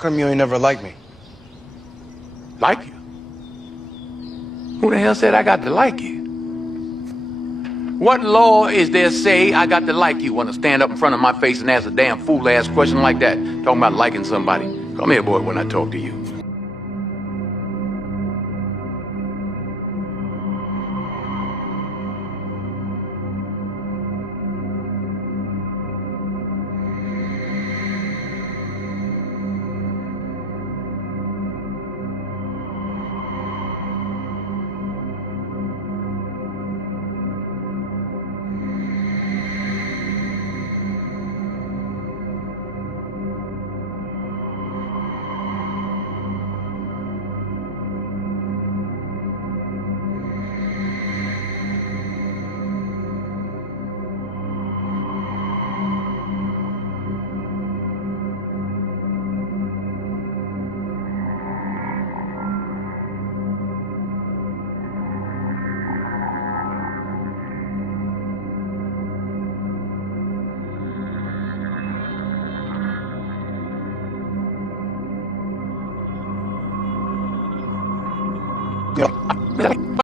come you ain't never liked me? Like you? Who the hell said I got to like you? What law is there say I got to like you? Want to stand up in front of my face and ask a damn fool-ass question like that? Talking about liking somebody. Come here, boy, when I talk to you. Yeah.